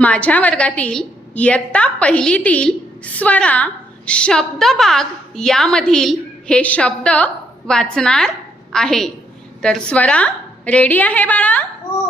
माझ्या वर्गातील इयत्ता पहिलीतील स्वरा शब्दबाग यामधील हे शब्द वाचणार आहे. तर स्वरा रेडी आहे बाळा? हो.